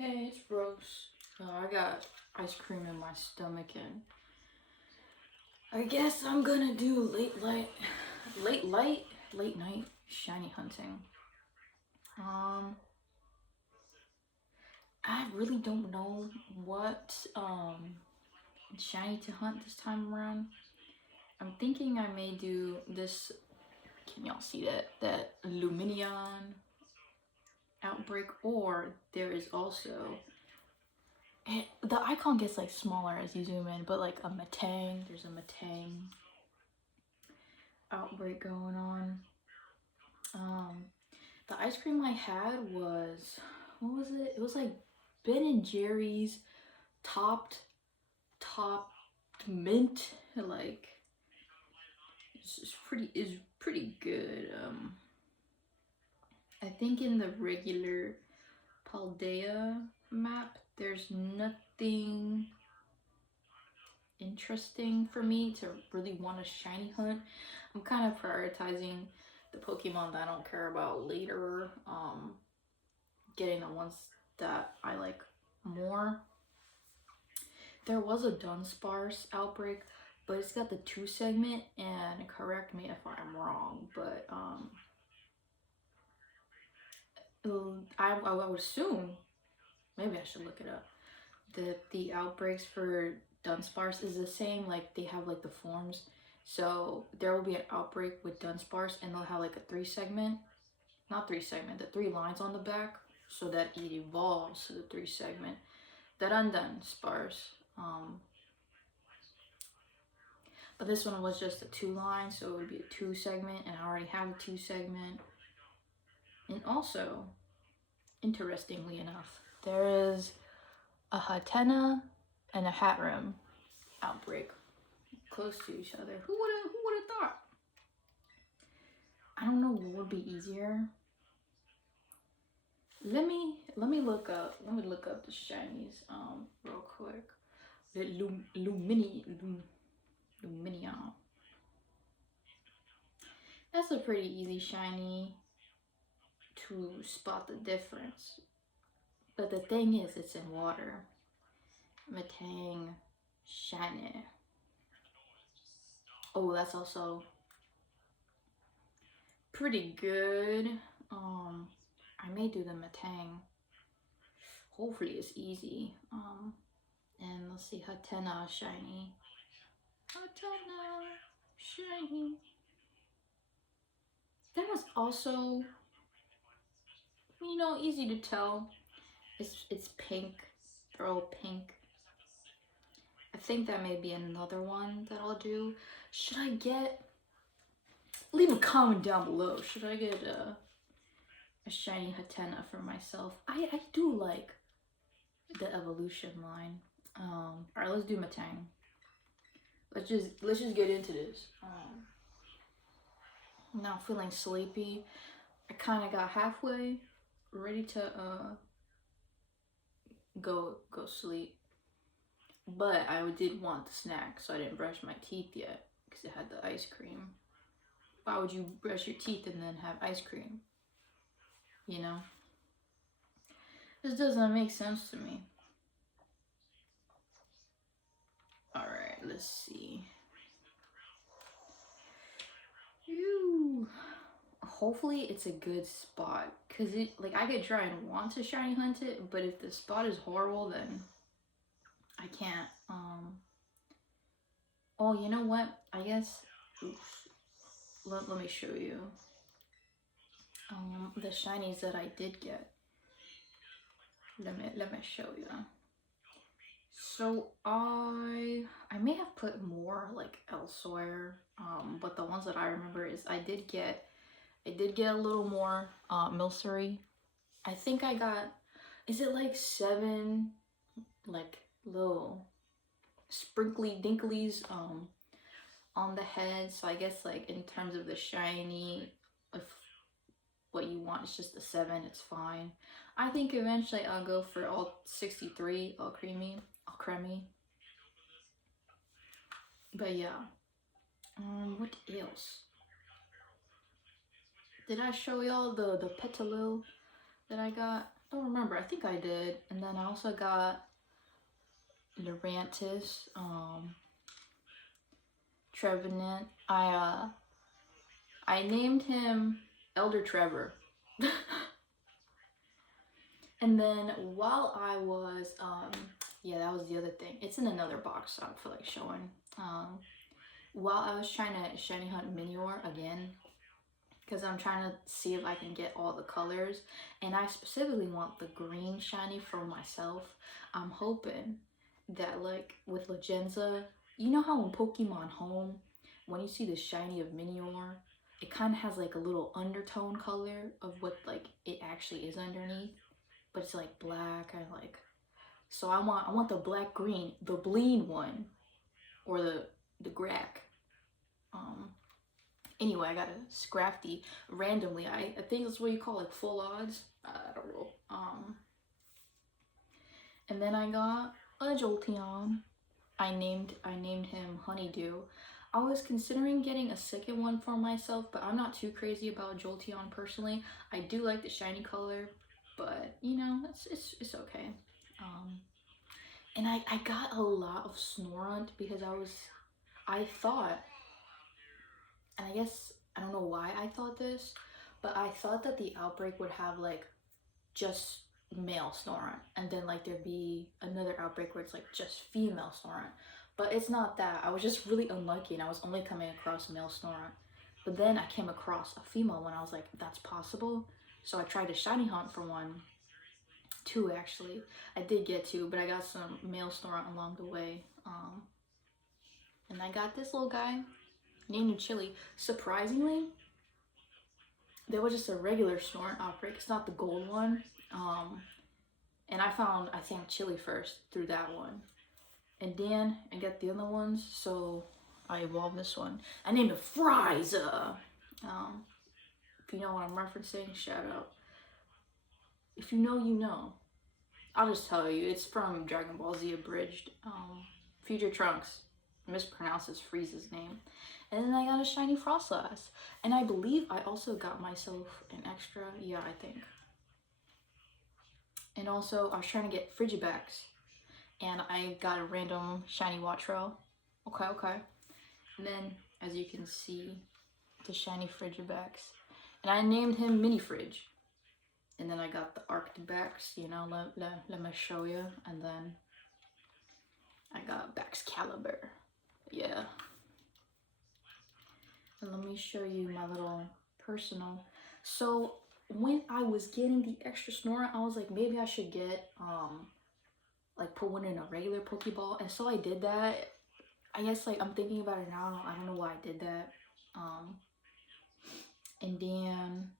Hey, it's Rose. I got ice cream in my stomach, and I guess I'm gonna do late night shiny hunting. I really don't know what shiny to hunt this time around. I'm thinking I may do this. Can y'all see that Luminion outbreak? Or there is also the icon gets like smaller as you zoom in, but like a Metang, there's a Metang outbreak going on. The ice cream I had was, what was it? It was like Ben and Jerry's topped mint. Like it's pretty good. I think in the regular Paldea map, there's nothing interesting for me to really want to shiny hunt. I'm kind of prioritizing the Pokemon that I don't care about later, getting the ones that I like more. There was a Dunsparce outbreak, but it's got the 2 segment, and correct me if I'm wrong, but I would assume, maybe I should look it up, that the outbreaks for Dunsparce is the same, like they have like the forms. So there will be an outbreak with Dunsparce, and they'll have like a 3 segment, not 3 segment, the 3 lines on the back, so that it evolves to the 3 segment. That Dunsparce. But this one was just a 2 line, so it would be a 2 segment, and I already have a 2 segment. And also, interestingly enough, there is a Hatena and a Hatrim outbreak close to each other. Who would have thought? I don't know what would be easier. Let me look up the shinies real quick. The Luminion. That's a pretty easy shiny to spot the difference. But the thing is, it's in water. Metang shiny. Oh, that's also pretty good. I may do the Metang. Hopefully it's easy. And let's see, Hatena shiny. Hatena shiny. That was also, you know, easy to tell. It's pink. They're all pink. I think that may be another one that I'll do. Should I get, leave a comment down below, should I get a shiny Hatena for myself? I do like the evolution line. Alright, let's do Metang. Let's just get into this. Now feeling sleepy. I kind of got halfway ready to go sleep, but I did want the snack, so I didn't brush my teeth yet because it had the ice cream. Why would you brush your teeth and then have ice cream? You know, this doesn't make sense to me. All right, let's see. Hopefully it's a good spot, because it, like, I could try and want to shiny hunt it, but if the spot is horrible, then I can't. Oh, you know what? I guess, let me show you the shinies that I did get. Let me show you. So I may have put more like elsewhere, but the ones that I remember is I did get a little more Milcery. I think I got, is it like 7 like little sprinkly dinklies on the head? So I guess like in terms of the shiny, if what you want is just a 7, it's fine. I think eventually I'll go for all 63, all creamy. But yeah, what else? Did I show y'all the Petalil that I got? don't remember. I think I did. And then I also got Lurantis, Trevenant. I named him Elder Trevor. And then while I was, yeah, that was the other thing. It's in another box, so I don't feel like showing. While I was trying to shiny hunt Minior again, because I'm trying to see if I can get all the colors, and I specifically want the green shiny for myself. I'm hoping that, like, with Legenza, you know how in Pokemon Home, when you see the shiny of Minior, it kind of has like a little undertone color of what like it actually is underneath, but it's like black and like, so I want the black green, the Bleen one, or the Grack. Anyway, I got a Scrafty randomly. I think that's what you call like full odds. I don't know. And then I got a Jolteon. I named him Honeydew. I was considering getting a second one for myself, but I'm not too crazy about Jolteon personally. I do like the shiny color, but you know, it's okay. And I got a lot of Snorunt because I thought, and I guess I don't know why I thought this, but I thought that the outbreak would have like just male Snorunt, and then like there'd be another outbreak where it's like just female Snorunt. But it's not that. I was just really unlucky and I was only coming across male Snorunt. But then I came across a female one. I was like, that's possible. So I tried to shiny hunt for one. Two actually. I did get two, but I got some male Snorunt along the way. And I got this little guy named Chili. Surprisingly, there was just a regular Snorunt outbreak. It's not the gold one. And I found, I think, Chili first through that one. And then I got the other ones, so I evolved this one. I named it Frieza. If you know what I'm referencing, shout out. If you know, you know. I'll just tell you, it's from Dragon Ball Z Abridged. Future Trunks mispronounces Frieza's name. And then I got a shiny Frostlass. And I believe I also got myself an extra, yeah, I think. And also, I was trying to get Frigibax. And I got a random shiny Wattrel. Okay. And then, as you can see, the shiny Frigibax. And I named him Mini Fridge. And then I got the Arctibax, you know, let me show you. And then I got Baxcalibur. Yeah. And let me show you my little personal. So when I was getting the extra Snorunt, I was like, maybe I should get like put one in a regular Pokeball. And so I did that. I guess like I'm thinking about it now. I don't know why I did that. And then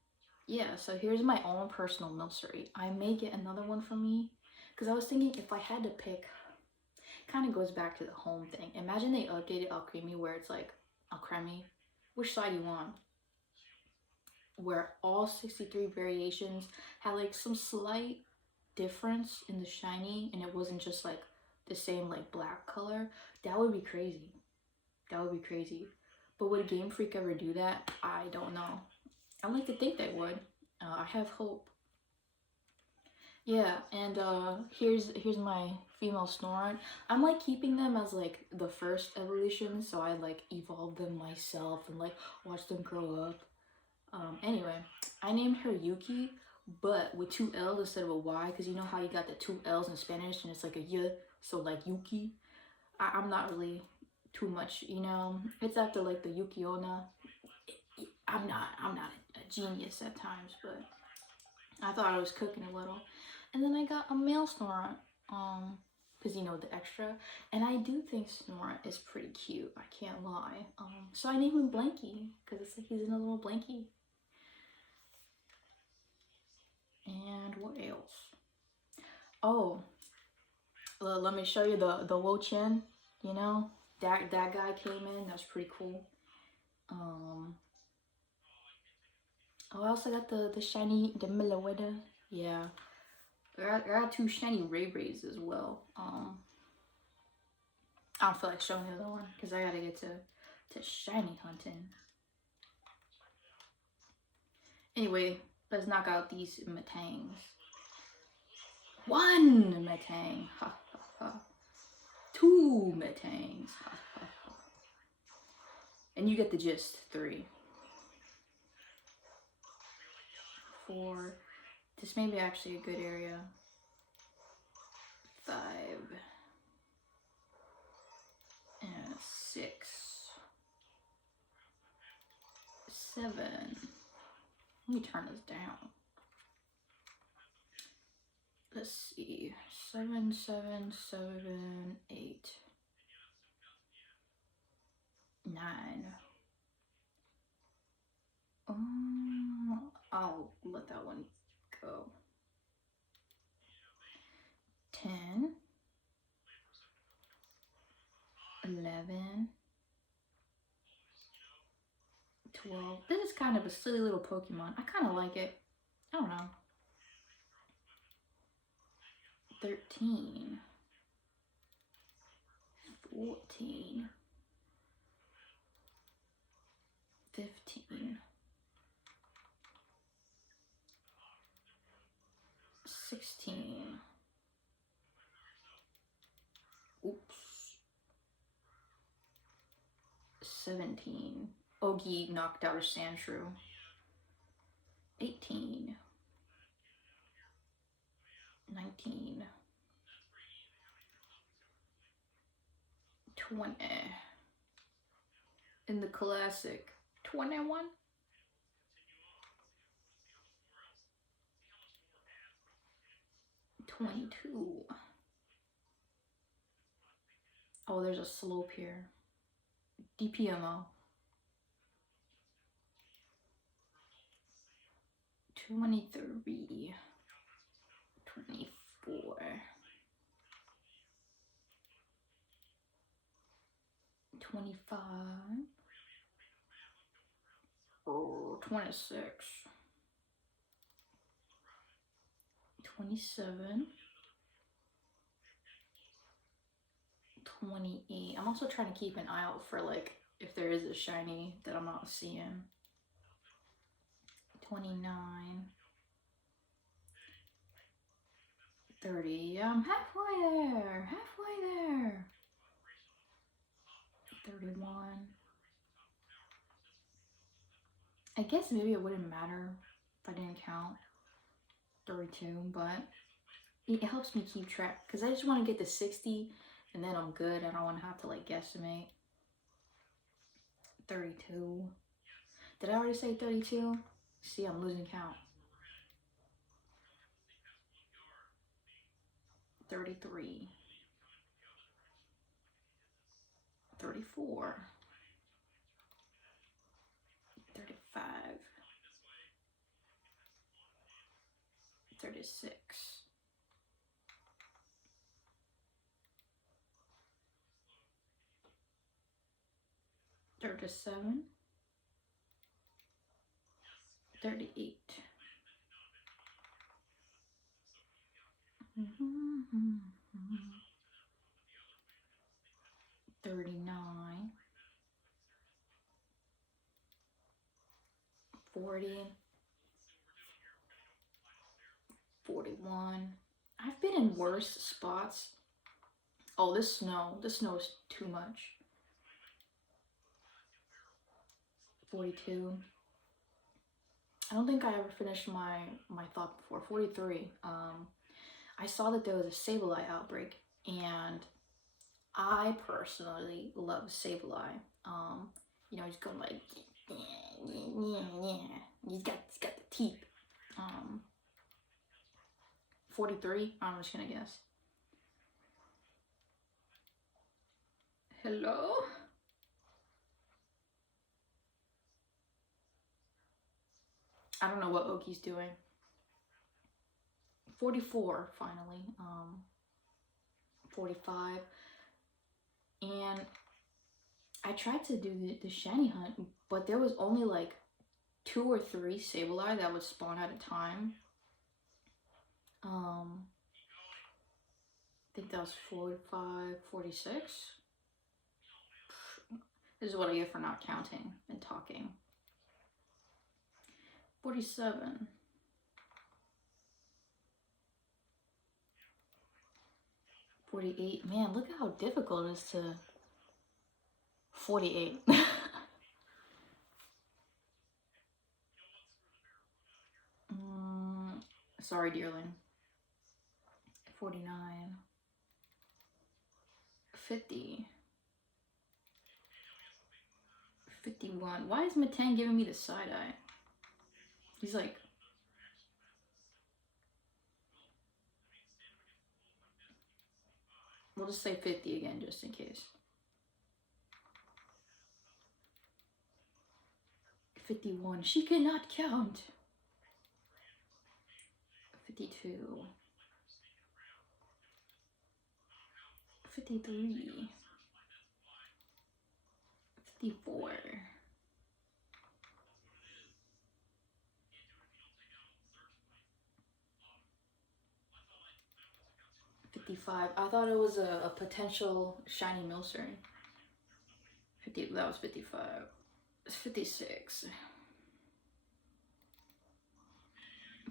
yeah, so here's my own personal Milcery. I may get another one for me because I was thinking if I had to pick, kind of goes back to the home thing. Imagine they updated Alcremie where it's like Alcremie, which side you want? Where all 63 variations had like some slight difference in the shiny and it wasn't just like the same like black color. That would be crazy. That would be crazy. But would Game Freak ever do that? I don't know. I like to think they would. I have hope. Yeah, and here's my female Snorunt. I'm like keeping them as like the first evolution, so I like evolve them myself and like watch them grow up. Anyway, I named her Yuki, but with 2 L's instead of a Y, because you know how you got the 2 L's in Spanish and it's like a Y, so like Yuki. I'm not really too much, you know. It's after like the Yukiona. I'm not a genius at times, but I thought I was cooking a little. And then I got a male Snorunt, because you know the extra. And I do think Snorunt is pretty cute, I can't lie. So I named him Blanky, because it's like he's in a little blankie. And what else? Oh, let me show you the Wo Chen, you know? That guy came in, that's pretty cool. Oh, I also got the shiny, the Meloetta. Yeah. I got 2 shiny Ray-Rays as well. I don't feel like showing the other one because I gotta get to shiny hunting. Anyway, let's knock out these Metangs. 1 metang. Ha ha ha. 2 metangs. Ha ha ha. And you get the gist. 3. 4. This may be actually a good area. 5. And 6. 7. Let me turn this down. Let's see. 7, 7, 7, 8. 9. I'll let that one go. 10. 11. 12. This is kind of a silly little Pokemon. I kind of like it. I don't know. 13. 14. 15. 16. Oops. 17. Ogi knocked out a Sandshrew. 18. 19. 20. In the classic. 21. 22. Oh, there's a slope here. DPMO. 23. 24. 25. Oh, 26. 27. 28. I'm also trying to keep an eye out for like if there is a shiny that I'm not seeing. 29. 30. I'm halfway there. Halfway there. 31. I guess maybe it wouldn't matter if I didn't count 32, but it helps me keep track because I just want to get to 60 and then I'm good. I don't want to have to like guesstimate. 32. Did I already say 32? See, I'm losing count. 33. 34. 35. 36. 37. 38. 39. 40. 41. I've been in worse spots. Oh, this snow is too much. 42. I don't think I ever finished my thought before. 43. I saw that there was a Sableye outbreak, and I personally love Sableye. You know, he's going like, yeah. He's got the teeth. 43. I'm just gonna guess. Hello? I don't know what Oki's doing. 44 finally. 45. And I tried to do the shiny hunt, but there was only like 2 or 3 Sableye that would spawn at a time. I think that was 45, 46. This is what I get for not counting and talking. 47. 48. Man, look at how difficult it is to 48. Sorry, dearling. 49. 50. 51. Why is Metang giving me the side eye? He's like... We'll just say 50 again, just in case. 51. She cannot count. 52. 53. 54. 55. I thought it was a potential shiny Milcery. 50. That was 55. It's 56.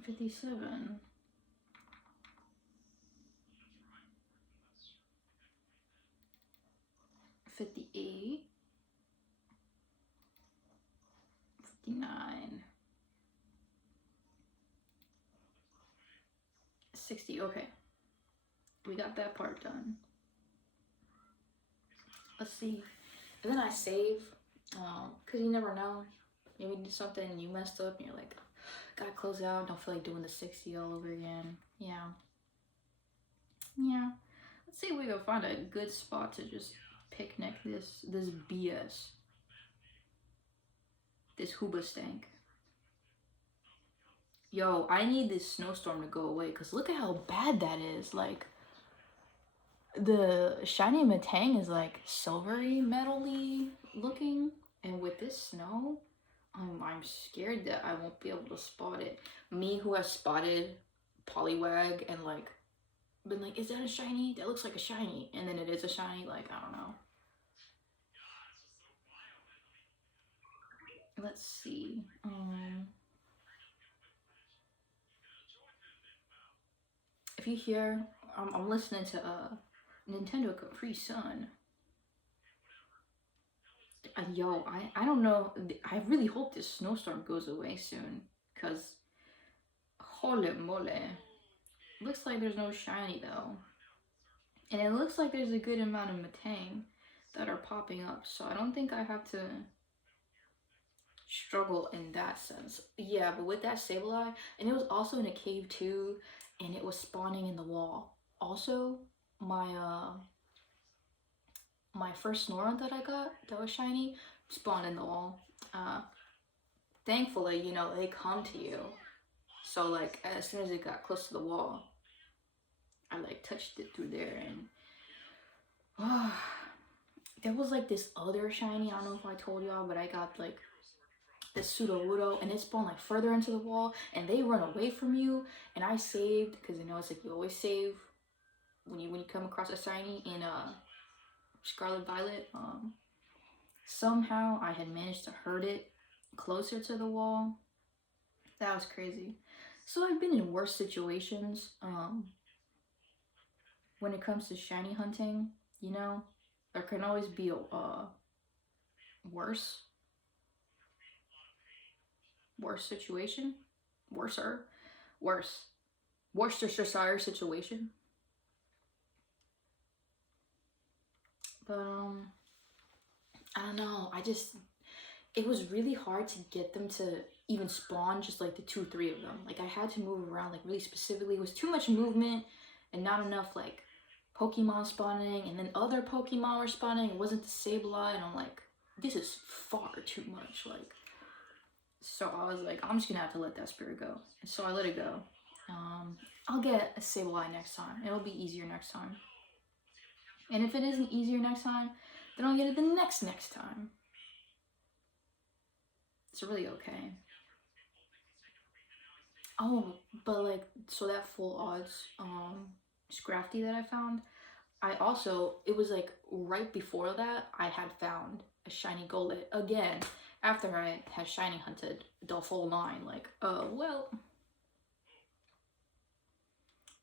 57. 58. 59. 60. Okay. We got that part done. Let's see. And then I save. Because you never know. Maybe you do something and you messed up and you're like, gotta close out. Don't feel like doing the 60 all over again. Yeah. Yeah. Let's see if we can find a good spot to just picnic this BS. This hoobastank. Yo, I need this snowstorm to go away because look at how bad that is. Like, the shiny Metang is like silvery, metally looking. And with this snow, I'm scared that I won't be able to spot it. Me who has spotted Poliwag and like been like, is that a shiny? That looks like a shiny. And then it is a shiny, like, I don't know. Let's see. If you hear, I'm listening to Nintendo Capri Sun. Yo, I don't know. I really hope this snowstorm goes away soon. Because, holy moly. Looks like there's no shiny though. And it looks like there's a good amount of Metang that are popping up. So I don't think I have to struggle in that sense. Yeah, but with that Sableye, and it was also in a cave too. And it was spawning in the wall. Also, my first Snorunt that I got that was shiny spawned in the wall. Thankfully, you know, they come to you. So like as soon as it got close to the wall, I like touched it through there and there was like this other shiny, I don't know if I told y'all, but I got like this Sudowoodo and it spawned like further into the wall and they run away from you and I saved because you know it's like you always save when you come across a shiny in Scarlet Violet. Somehow I had managed to herd it closer to the wall. That was crazy. So I've been in worse situations when it comes to shiny hunting, you know. There can always be a worse situation, Worcestershire situation. But I don't know, it was really hard to get them to even spawn, just like the 2-3 of them. Like I had to move around like really specifically. It was too much movement and not enough like Pokemon spawning, and then other Pokemon were spawning. It wasn't the Sableye, and I'm like, this is far too much. Like, so I was like, I'm just gonna have to let that spirit go. And so I let it go. I'll get a Sableye next time. It'll be easier next time. And if it isn't easier next time, then I'll get it the next time. It's really okay. Oh, but like, so that full odds Scrafty that I found, it was like right before that I had found a shiny Golett again after I had shiny hunted the full 9. Like, oh well.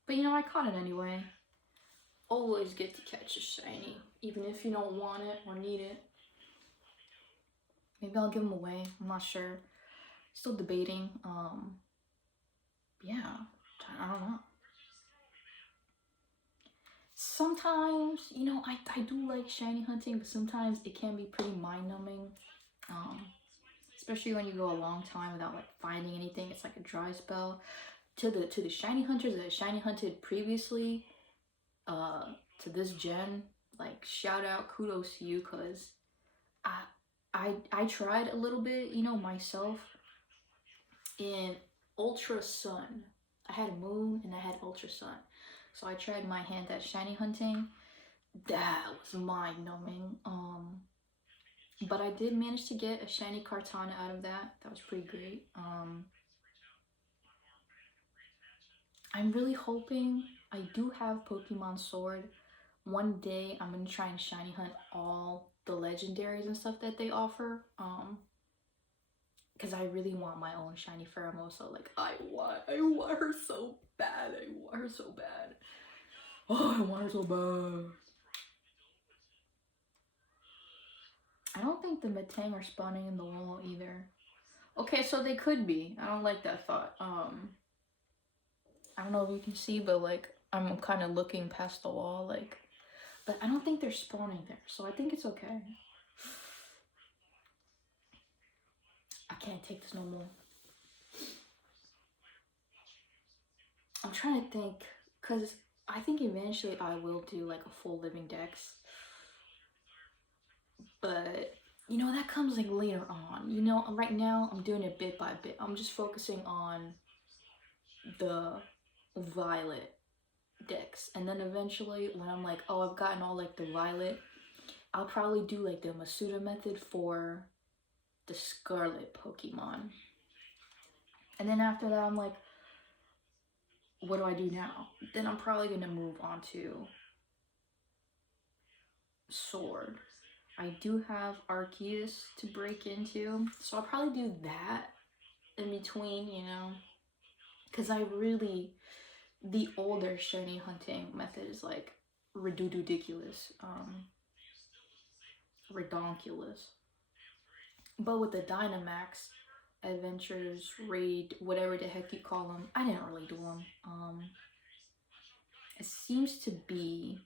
But you know, I caught it anyway. always get to catch a shiny, even if you don't want it or need it. Maybe I'll give them away. I'm not sure. Still debating. Yeah, I don't know. Sometimes, you know, I do like shiny hunting, but sometimes it can be pretty mind-numbing. Um, Especially when you go a long time without like finding anything. It's like a dry spell. To the shiny hunters that shiny hunted previously, uh, to this gen, like shout out, kudos to you, cause I I tried a little bit, you know, myself in Ultra Sun. I had Moon and I had Ultra Sun. So I tried my hand at shiny hunting. That was mind numbing. But I did manage to get a shiny Kartana out of that. That was pretty great. I'm really hoping I do have Pokemon Sword. One day I'm gonna try and shiny hunt all the legendaries and stuff that they offer. Because I really want my own shiny Pheromosa. Like I want her so bad. I want her so bad. Oh, I want her so bad. I don't think the Metang are spawning in the wall either. Okay, so they could be. I don't like that thought. I don't know if you can see, but like I'm kind of looking past the wall, like, but I don't think they're spawning there, so I think it's okay. I can't take this no more. I'm trying to think, cause I think eventually I will do like a full living dex, but you know that comes like later on. You know, right now I'm doing it bit by bit. I'm just focusing on the violet decks, and then eventually when I'm like, oh, I've gotten all like the violet, I'll probably do like the Masuda method for the Scarlet Pokemon. And then after that, I'm like, what do I do now? Then I'm probably gonna move on to Sword. I do have Arceus to break into, so I'll probably do that in between, you know, because I really, the older shiny hunting method is like ridiculous, redonkulous. But with the Dynamax adventures, raid, whatever the heck you call them, I didn't really do them. It seems to be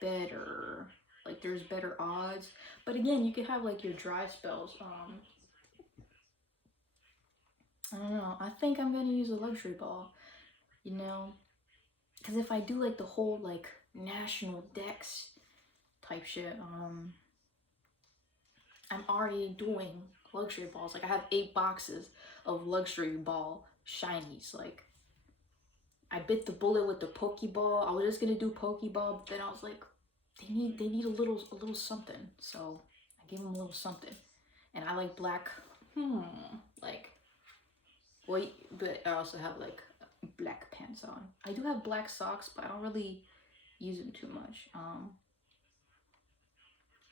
better. Like there's better odds, but again, you could have like your dry spells. I don't know. I think I'm gonna use a luxury ball. You know, because if I do like the whole like national dex type shit, I'm already doing luxury balls. Like I have 8 boxes of luxury ball shinies. Like I bit the bullet with the Pokeball. I was just gonna do Pokeball, but then I was like, they need a little something. So I gave them a little something. And I like black. Like wait, but I also have like black pants on. I do have black socks, but I don't really use them too much.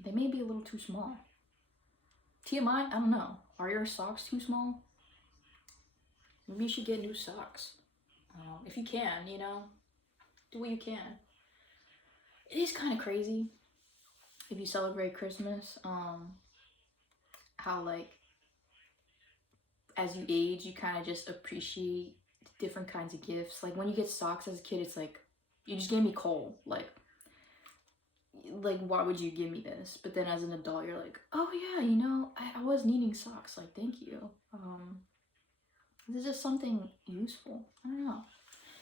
They may be a little too small. TMI, I don't know. Are your socks too small? Maybe you should get new socks. If you can, you know, do what you can. It is kind of crazy if you celebrate Christmas, how like as you age, you kind of just appreciate different kinds of gifts. Like when you get socks as a kid, it's like, you just gave me coal. Like why would you give me this? But then as an adult, you're like, oh yeah, you know, I was needing socks. Like, thank you. This is just something useful. I don't know.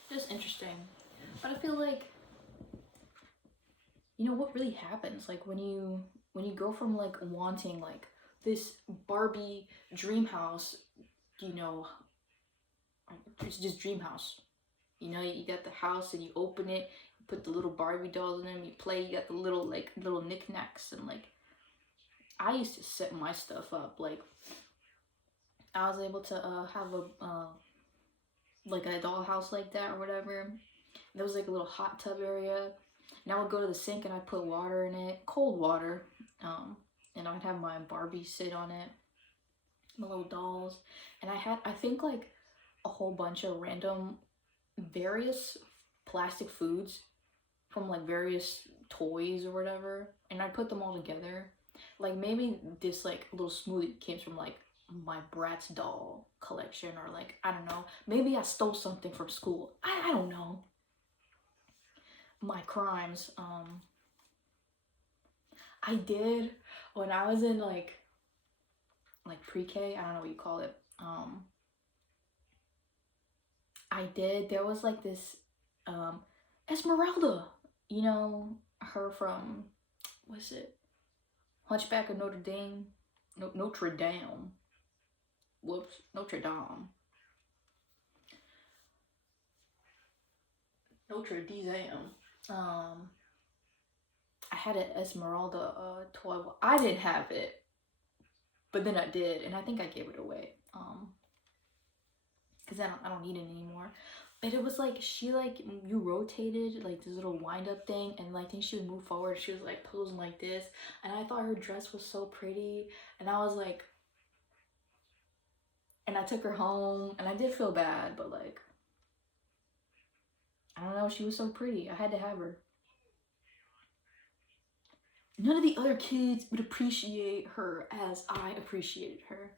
Just interesting. But I feel like, you know, what really happens, like when you go from like wanting like this Barbie dream house, you know, it's just dream house. You know, you got the house and you open it, you put the little Barbie dolls in them, you play, you got the little knickknacks, and like I used to set my stuff up. Like I was able to have a like a dollhouse like that or whatever. There was like a little hot tub area, and I would go to the sink and I'd put water in it, cold water, and I'd have my Barbie sit on it, my little dolls, and I think like a whole bunch of random various plastic foods from like various toys or whatever, and I put them all together. Like maybe this like little smoothie came from like my Bratz doll collection, or like I don't know, maybe I stole something from school. I don't know. My crimes. I did when I was in like pre-K, I don't know what you call it. I did. There was like this Esmeralda, you know, her from, what's it? Hunchback of Notre Dame. No, Notre Dame. Whoops, Notre Dame. Notre Dame. I had an Esmeralda toy. Well, I didn't have it, but then I did, and I think I gave it away. Cause I don't need it anymore. But it was like she like you rotated like this little wind up thing, and like I think she would move forward. She was like posing like this, and I thought her dress was so pretty, and I was like, and I took her home, and I did feel bad, but like I don't know, she was so pretty. I had to have her. None of the other kids would appreciate her as I appreciated her.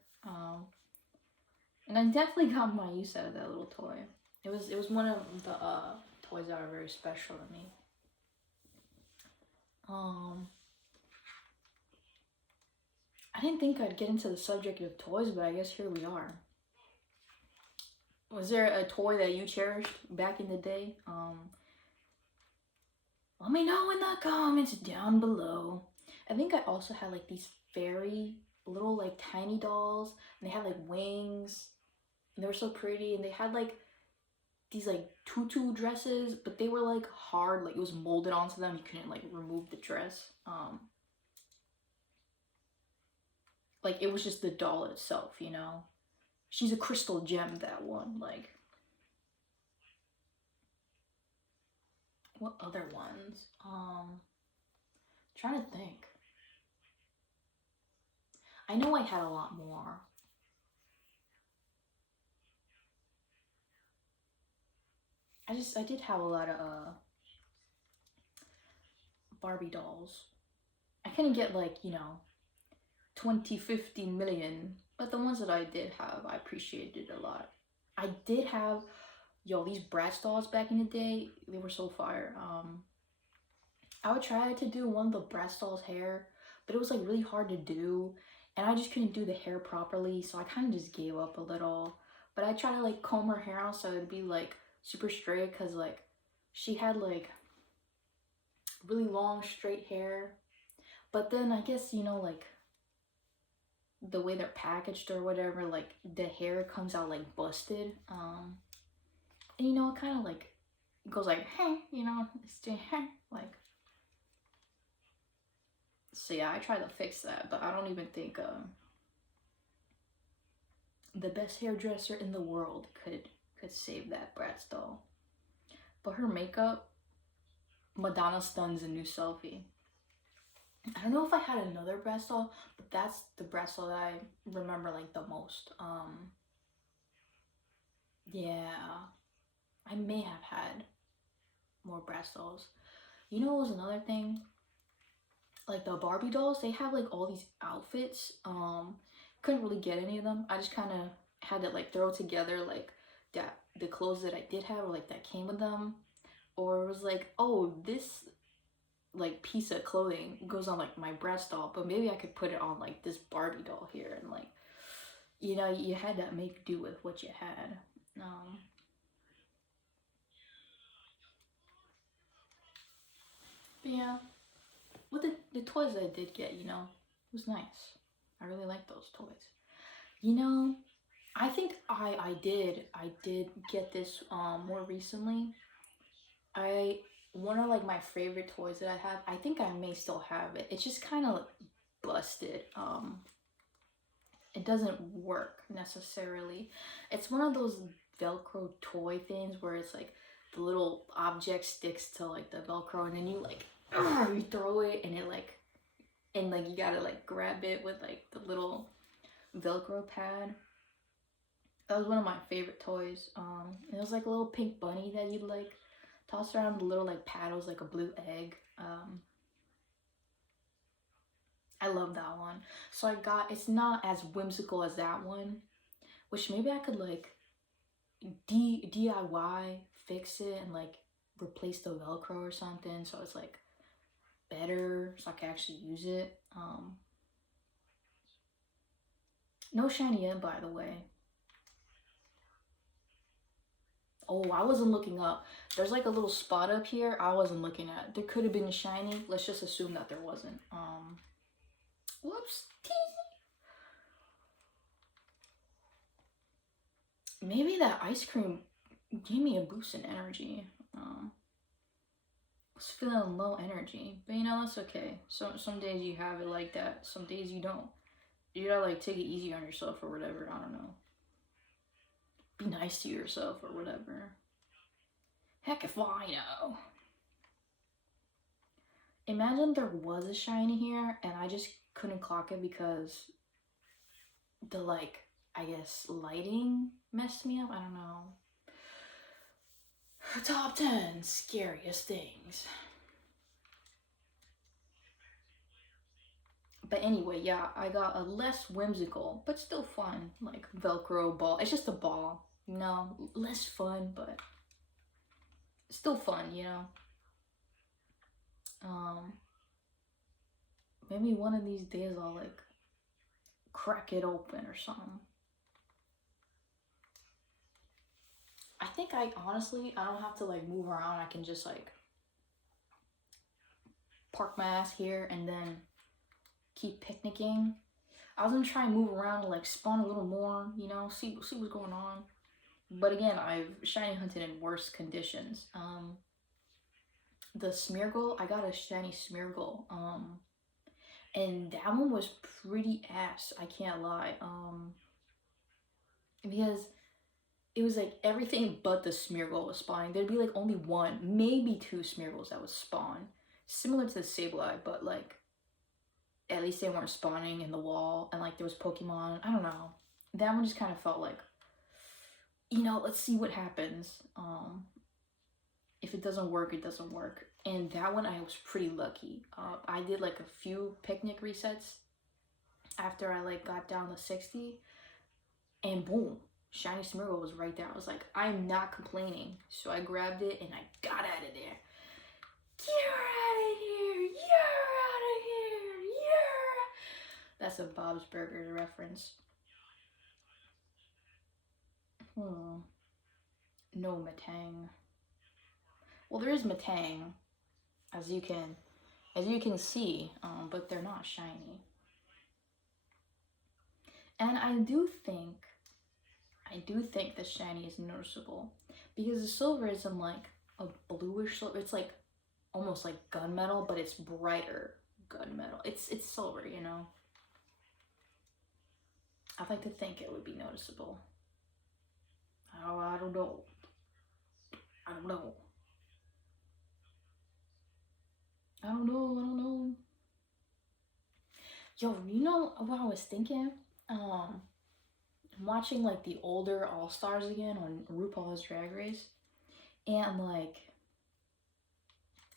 And I definitely got my use out of that little toy. It was one of the toys that are very special to me. I didn't think I'd get into the subject of toys, but I guess here we are. Was there a toy that you cherished back in the day? Let me know in the comments down below. I think I also had like these fairy little like tiny dolls, and they had like wings, and they were so pretty, and they had like these like tutu dresses, but they were like hard, like it was molded onto them. You couldn't like remove the dress. Like it was just the doll itself, you know. She's a crystal gem, that one. Like, what other ones? Trying to think. I know I had a lot more. I did have a lot of Barbie dolls. I couldn't get like, you know, 20, 50 million, but the ones that I did have, I appreciated a lot. I did have, yo, these Bratz dolls back in the day, they were so fire. I would try to do one of the Bratz dolls' hair, but it was like really hard to do, and I just couldn't do the hair properly, so I kind of just gave up a little. But I tried to like comb her hair out so it'd be like super straight, because like she had like really long straight hair. But then I guess, you know, like the way they're packaged or whatever, like the hair comes out like busted. And you know, it kind of like goes like, hey, you know, it's like. So yeah, I tried to fix that, but I don't even think the best hairdresser in the world could save that Bratz doll. But her makeup, Madonna stuns a new selfie. I don't know if I had another Bratz doll, but that's the Bratz doll that I remember like the most. Yeah, I may have had more Bratz dolls. You know what was another thing? Like the Barbie dolls, they have like all these outfits. Couldn't really get any of them. I just kind of had to like throw together like that the clothes that I did have, or like that came with them, or it was like, oh, this like piece of clothing goes on like my Bratz doll, but maybe I could put it on like this Barbie doll here, and like, you know, you had to make do with what you had. But yeah, with the toys I did get, you know, it was nice. I really like those toys. You know, I think I did get this more recently. One of like my favorite toys that I have, I think I may still have it. It's just kind of busted. It doesn't work necessarily. It's one of those Velcro toy things where it's like the little object sticks to like the Velcro, and then you like you throw it, and it like, and like you gotta like grab it with like the little Velcro pad. That was one of my favorite toys. It was like a little pink bunny that you'd like Toss around the little like paddles like a blue egg. I love that one. So I got, it's not as whimsical as that one, which maybe I could like DIY fix it and like replace the Velcro or something so it's like better so I can actually use it. No shiny yet, by the way. Oh, I wasn't looking up. There's like a little spot up here I wasn't looking at. There could have been a shiny. Let's just assume that there wasn't. Whoops. Maybe that ice cream gave me a boost in energy. I was feeling low energy, but you know, that's okay. Some days you have it like that. Some days you don't. You gotta like take it easy on yourself or whatever. I don't know. Be nice to yourself or whatever. Heck if I know. Imagine there was a shiny here and I just couldn't clock it because the like, I guess lighting messed me up. I don't know. Top 10 scariest things. But anyway, yeah, I got a less whimsical, but still fun, like Velcro ball. It's just a ball, you know, less fun, but still fun, you know. Maybe one of these days I'll like crack it open or something. I think I honestly, I don't have to like move around. I can just like park my ass here and then keep picnicking. I was gonna try and move around and like spawn a little more, you know, see what's going on. But again, I've shiny hunted in worse conditions. The Smeargle, I got a shiny Smeargle. And that one was pretty ass, I can't lie. Because it was like everything but the Smeargle was spawning. There'd be like only one, maybe two Smeargles that would spawn. Similar to the Sableye, but like at least they weren't spawning in the wall and like there was Pokemon. I don't know. That one just kind of felt like, you know, let's see what happens. If it doesn't work, it doesn't work. And that one I was pretty lucky. I did like a few picnic resets after I like got down to 60 and boom, shiny Smeargle was right there. I was like, I'm not complaining. So I grabbed it and I got out of there. You're out of here! You're out of here! You're... That's a Bob's Burgers reference. No Metang. Well, there is Metang, as you can see, but they're not shiny. And I do think the shiny is noticeable because the silver is in like a bluish silver. It's like almost like gunmetal, but it's brighter gunmetal. It's silver, you know. I'd like to think it would be noticeable. I don't know. I don't know. I don't know. Yo, you know what I was thinking? I'm watching like the older All-Stars again on RuPaul's Drag Race. And like,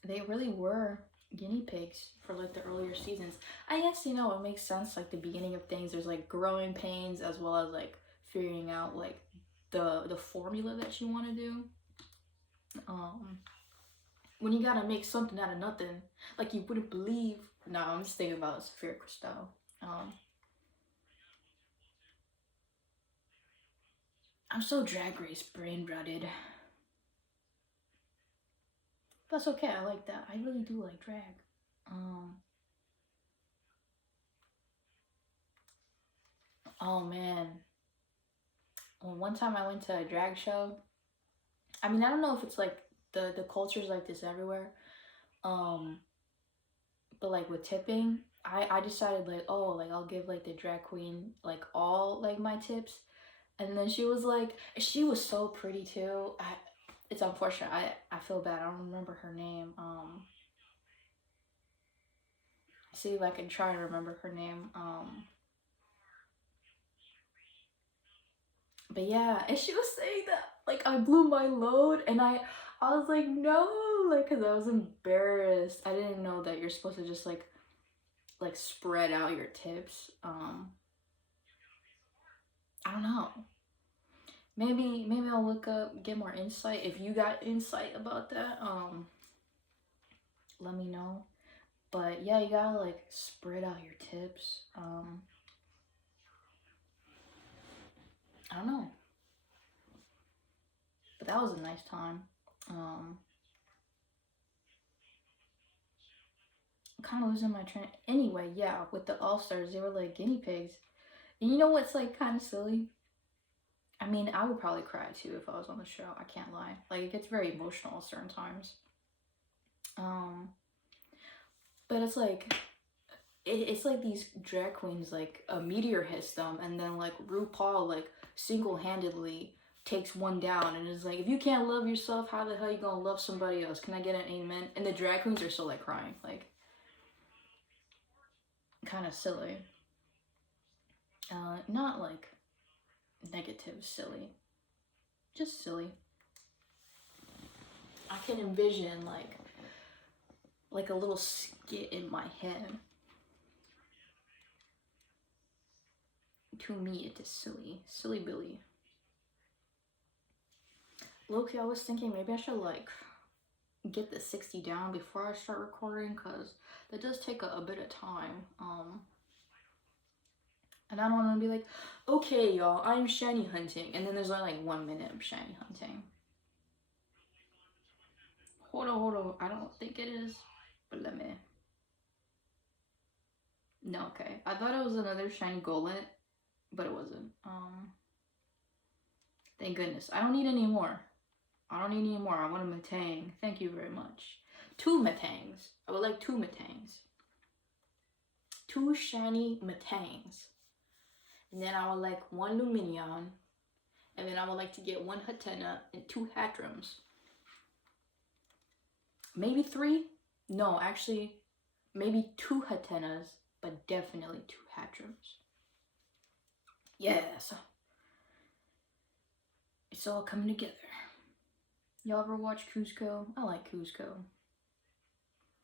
they really were guinea pigs for like the earlier seasons. I guess, you know, it makes sense, like the beginning of things, there's like growing pains as well as like figuring out like the formula that you want to do. When you gotta make something out of nothing, like you wouldn't believe. No, I'm just thinking about Sophia Christel. I'm so Drag Race brain rotted. That's okay, I like that. I really do like drag. Oh man. Well, one time I went to a drag show. I mean, I don't know if it's like the culture's like this everywhere. But like with tipping, I decided like, oh, like I'll give like the drag queen like all like my tips. And then she was like, she was so pretty too. It's unfortunate. I feel bad. I don't remember her name. See if I can try to remember her name. But yeah, and she was saying that like I blew my load, and I I was like, no, like, cause I was embarrassed. I didn't know that you're supposed to just like spread out your tips. I don't know. Maybe I'll look up, get more insight. If you got insight about that, let me know. But yeah, you gotta like spread out your tips. I don't know. But that was a nice time. I'm kind of losing my train. Anyway, yeah, with the All-Stars, they were like guinea pigs. And you know what's like kind of silly? I mean, I would probably cry too if I was on the show. I can't lie. Like, it gets very emotional at certain times. But it's like, it's like these drag queens, like a meteor hits them, and then like RuPaul like single-handedly takes one down, and is like, if you can't love yourself, how the hell you gonna love somebody else? Can I get an amen? And the drag queens are still like crying, like kind of silly. Not like negative silly, just silly. I can envision like a little skit in my head. To me, it is silly Billy. Loki, I was thinking maybe I should like get the 60 down before I start recording, because that does take a bit of time. And I don't want to be like, okay, y'all, I'm shiny hunting, and then there's only like 1 minute of shiny hunting. Hold on, I don't think it is, but let me. No, okay. I thought it was another shiny golden, but it wasn't. Thank goodness. I don't need any more. I don't need any more. I want a metang. Thank you very much. 2 metangs. I would like 2 metangs. 2 shiny metangs. And then I would like 1 Luminion. And then I would like to get 1 Hatena and 2 Hatrums. Maybe 3? No, actually, maybe 2 Hatenas, but definitely 2 Hatrums. Yes. It's all coming together. Y'all ever watch Cusco? I like Cusco.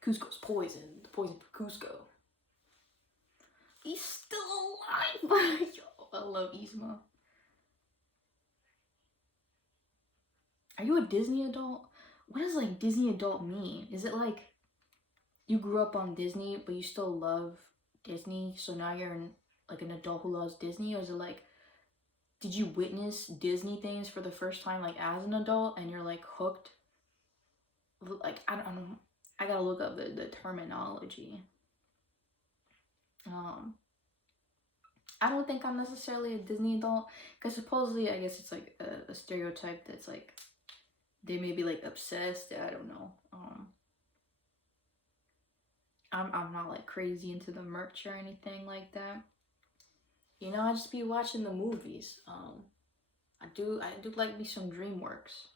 Cusco's poison. The poison for Cusco. He's still alive! Yo, I love Yzma. Are you a Disney adult? What does like Disney adult mean? Is it like you grew up on Disney but you still love Disney, so now you're like an adult who loves Disney? Or is it like, did you witness Disney things for the first time like as an adult and you're like hooked? Like, I don't know. I gotta look up the terminology. I don't think I'm necessarily a Disney adult, because supposedly I guess it's like a stereotype that's like they may be like obsessed. I don't know. I'm not like crazy into the merch or anything like that. You know, I just be watching the movies. I do like me some DreamWorks.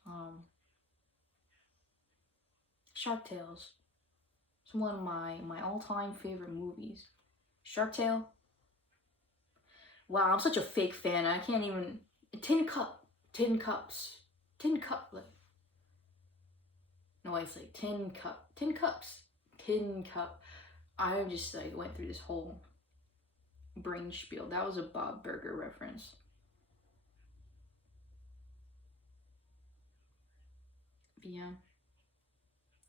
Shark Tales. It's one of my all-time favorite movies. Shark Tale. Wow, I'm such a fake fan. I can't even. Tin cups. Like, no, it's like tin cups. Tin cup. I just like went through this whole brain spiel. That was a Bob Burger reference. But yeah,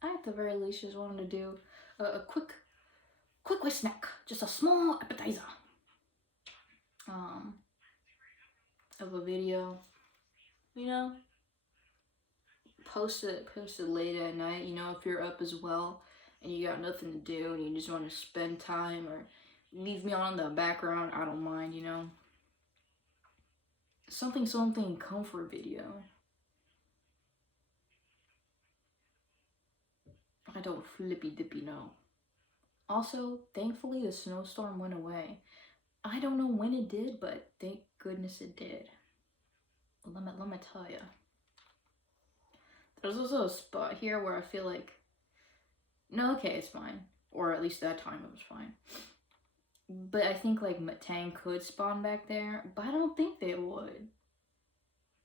I at the very least just wanted to do a quick snack, just a small appetizer of a video, you know. Post it late at night, you know, if you're up as well and you got nothing to do and you just want to spend time, or leave me on in the background, I don't mind, you know. Something comfort video. I don't flippy dippy know. Also, thankfully the snowstorm went away. I don't know when it did, but thank goodness it did. Let me tell you. There's also a spot here where I feel like, no, okay, it's fine. Or at least that time it was fine. But I think like Metang could spawn back there, but I don't think they would.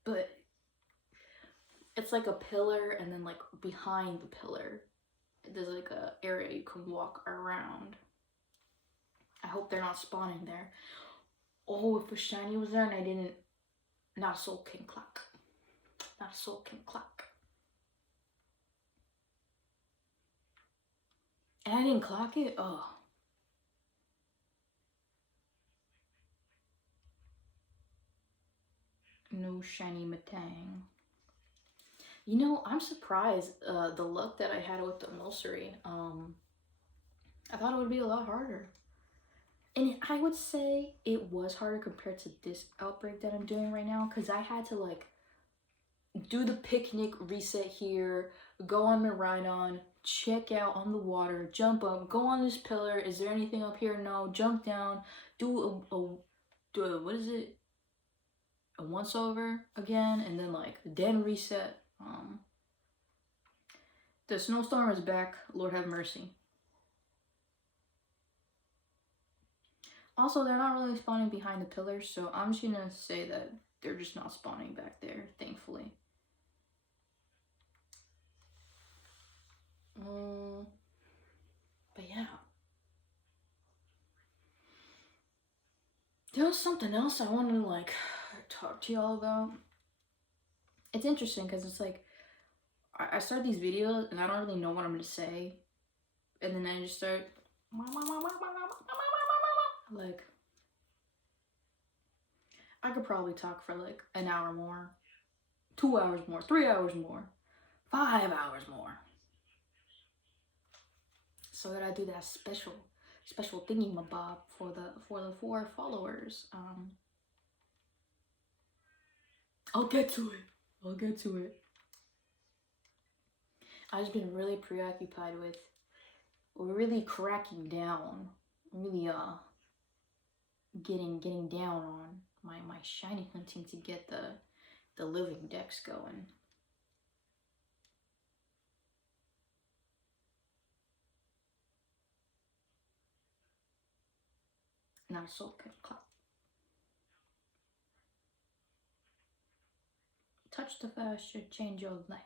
But it's like a pillar, and then like behind the pillar there's like a area you can walk around. I hope they're not spawning there. Oh, if a shiny was there and I didn't, not a soul can clock. Not a soul can clock. And I didn't clock it? Oh. No shiny metang. You know, I'm surprised the luck that I had with the Mulsery. I thought it would be a lot harder. And I would say it was harder compared to this outbreak that I'm doing right now, because I had to like do the picnic reset here, go on my ride-on, check out on the water, jump up, go on this pillar, is there anything up here? No, jump down, do a what is it? A once over again, and then like then reset. The snowstorm is back, Lord have mercy. Also, they're not really spawning behind the pillars, so I'm just gonna say that they're just not spawning back there, thankfully. But yeah. There was something else I wanted to like talk to y'all about. It's interesting because it's like I start these videos and I don't really know what I'm gonna say, and then I just start like I could probably talk for like an hour more, 2 hours more, 3 hours more, 5 hours more. So that I do that special thingy mabob for the 4 followers. I'll get to it. I've just been really preoccupied with really cracking down, really getting down on my shiny hunting to get the living decks going. Not a soul can clap. Touch the first should change your life.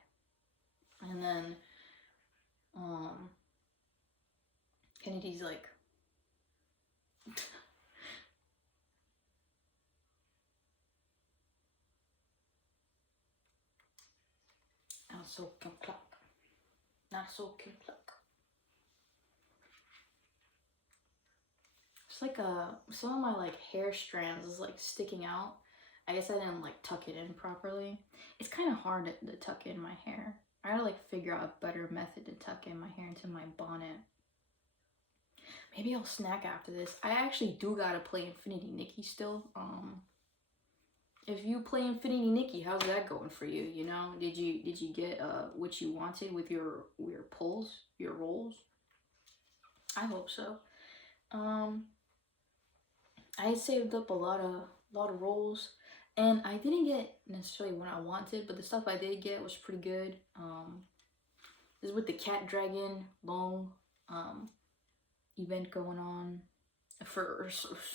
And then Kennedy's like not so can clock. Not so can clock. It's like some of my like hair strands is like sticking out. I guess I didn't like tuck it in properly. It's kind of hard to tuck in my hair. I gotta like figure out a better method to tuck in my hair into my bonnet. Maybe I'll snack after this. I actually do gotta play Infinity Nikki still. If you play Infinity Nikki, how's that going for you? You know, did you get what you wanted with your pulls, your rolls? I hope so. I saved up a lot of rolls, and I didn't get necessarily what I wanted, but the stuff I did get was pretty good. This is with the Cat Dragon long event going on.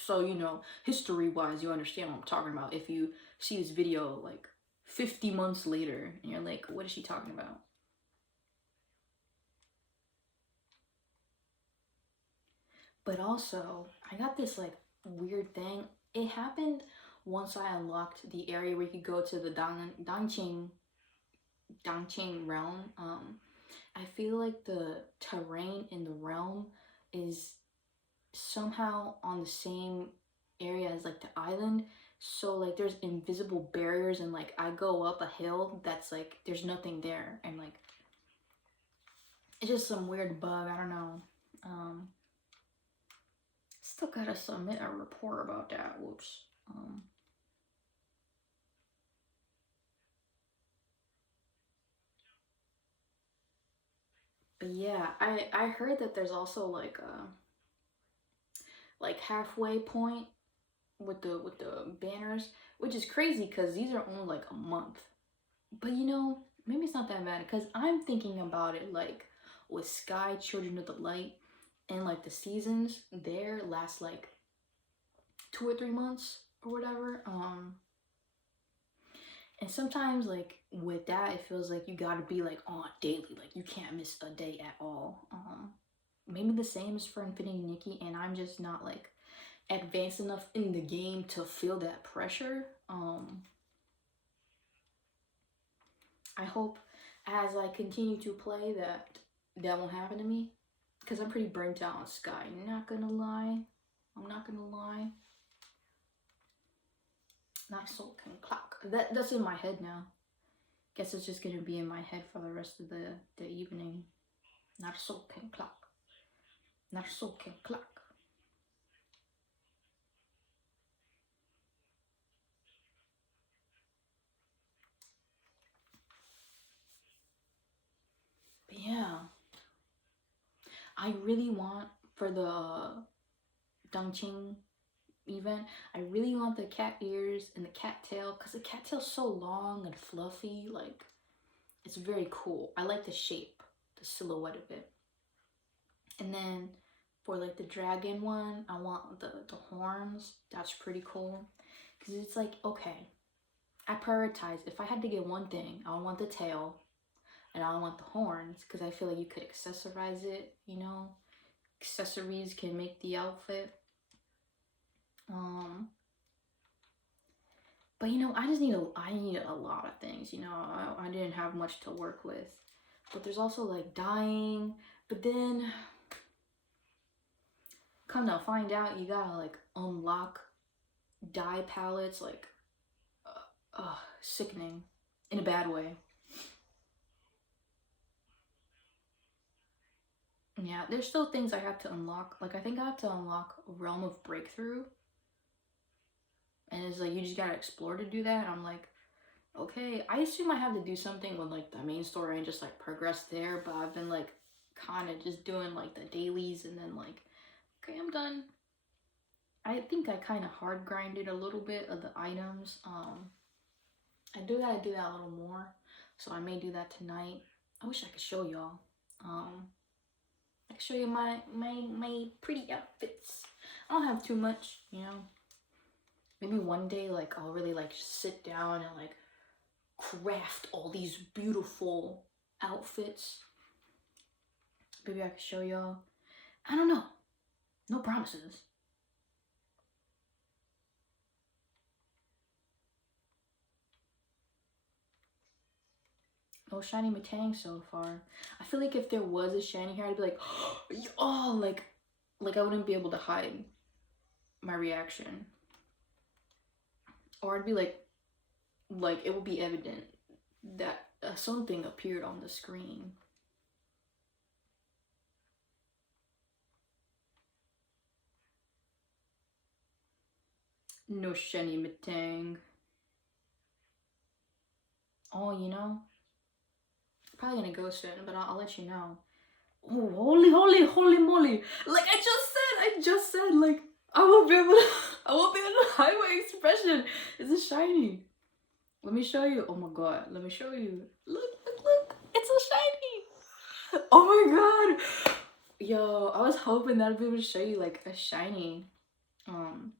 So you know, history wise, you understand what I'm talking about. If you see this video like 50 months later and you're like, what is she talking about? But also, I got this like weird thing. It happened once I unlocked the area where you could go to the Dangqing realm. I feel like the terrain in the realm is somehow on the same area as like the island, so like there's invisible barriers, and like I go up a hill that's like there's nothing there, and like it's just some weird bug. I don't know. Still gotta submit a report about that. Whoops. But yeah, I heard that there's also like a halfway point with the banners, which is crazy because these are only like a month. But you know, maybe it's not that bad, because I'm thinking about it like with Sky Children of the Light, and like the seasons there last like 2 or 3 months or whatever. And sometimes, like, with that, it feels like you gotta be, like, on daily. Like, you can't miss a day at all. Maybe the same is for Infinity Nikki, and I'm just not, like, advanced enough in the game to feel that pressure. I hope as I continue to play that won't happen to me. Because I'm pretty burnt out on Sky. Not gonna lie. I'm not gonna lie. Not so can clock. That's in my head now. Guess it's just gonna be in my head for the rest of the evening. Not so can clock. Not so can clock. But yeah. I really want for the Dongqing event, I really want the cat ears and the cat tail, because the cat tail's so long and fluffy. Like, it's very cool. I like the shape, the silhouette of it. And then for like the dragon one, I want the horns. That's pretty cool. Because it's like, okay, I prioritize. If I had to get one thing, I want the tail and I want the horns, because I feel like you could accessorize it, you know? Accessories can make the outfit. But you know, I need a lot of things, you know. I didn't have much to work with. But there's also like dyeing, but then come to find out you gotta like unlock dye palettes, like sickening in a bad way. Yeah, there's still things I have to unlock. Like, I think I have to unlock Realm of Breakthrough. And it's like, you just gotta explore to do that. And I'm like, okay, I assume I have to do something with like the main story and just like progress there. But I've been like kind of just doing like the dailies and then like, okay, I'm done. I think I kind of hard grinded a little bit of the items. I do gotta do that a little more. So I may do that tonight. I wish I could show y'all. I can show you my pretty outfits. I don't have too much, you know. Maybe one day, like, I'll really like sit down and like craft all these beautiful outfits. Maybe I can show y'all. I don't know. No promises. No shiny Metang so far. I feel like if there was a shiny here, I'd be like, oh, like I wouldn't be able to hide my reaction. Or I'd be like it would be evident that something appeared on the screen. No shiny Metang. Oh, you know, probably gonna go soon, but I'll let you know. Oh, holy moly! Like I just said, like I won't be able to hide my expression. It's a shiny. Let me show you. Oh my god, let me show you. Look! It's a shiny. Oh my god. Yo, I was hoping that I'd be able to show you like a shiny on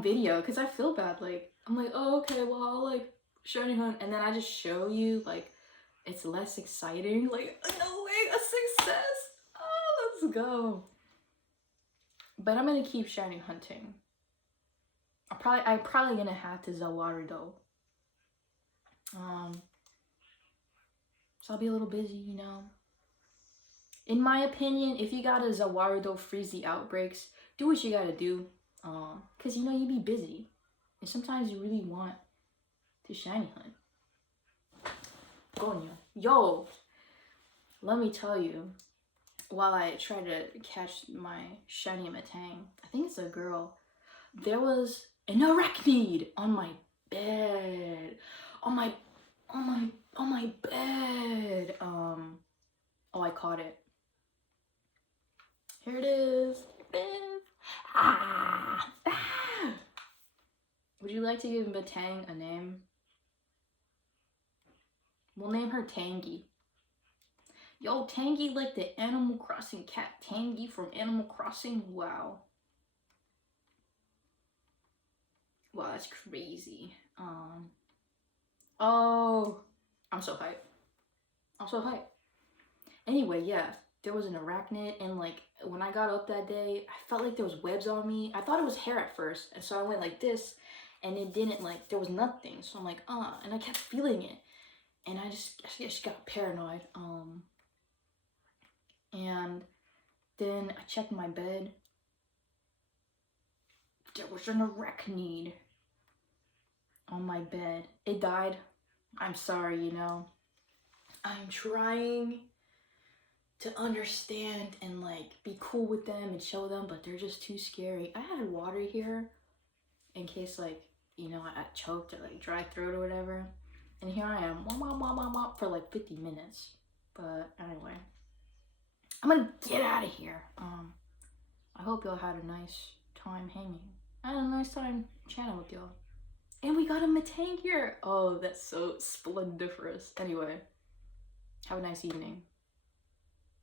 video, because I feel bad. Like, I'm like, oh, okay, well, I'll like shiny hunt, and then I just show you, like, it's less exciting. Like, no way, a success. Oh, let's go. But I'm gonna keep shiny hunting. I'm probably gonna have to Zawari though. So I'll be a little busy, you know. In my opinion, if you gotta Zawarudo freeze the outbreaks, do what you gotta do. Cause you know, you be busy. And sometimes you really want to shiny hunt. Gonyo. Yo! Let me tell you, while I try to catch my shiny Metang, I think it's a girl, there was an arachnid on my bed. On my bed. Oh, I caught it. Here it is. Ah! Would you like to give Metang a name? We'll name her Tangy. Yo, Tangy, like the Animal Crossing cat Tangy from Animal Crossing. Wow. Wow, that's crazy. Oh, I'm so hyped. I'm so hyped. Anyway, yeah, there was an arachnid, and like when I got up that day, I felt like there was webs on me. I thought it was hair at first, and so I went like this, and it didn't, like, there was nothing. So I'm like, and I kept feeling it, and I just got paranoid. And then I checked my bed. There was an arachnid on my bed. It died. I'm sorry, you know. I'm trying to understand and like be cool with them and show them, but they're just too scary. I had water here in case, like, you know, I choked or like dry throat or whatever. And here I am for like 50 minutes. But anyway, I'm gonna get out of here. I hope y'all had a nice time hanging. I had a nice time chatting with y'all. And we got a metang here. Oh, that's so splendiferous. Anyway, have a nice evening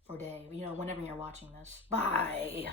or day, you know, whenever you're watching this. Bye.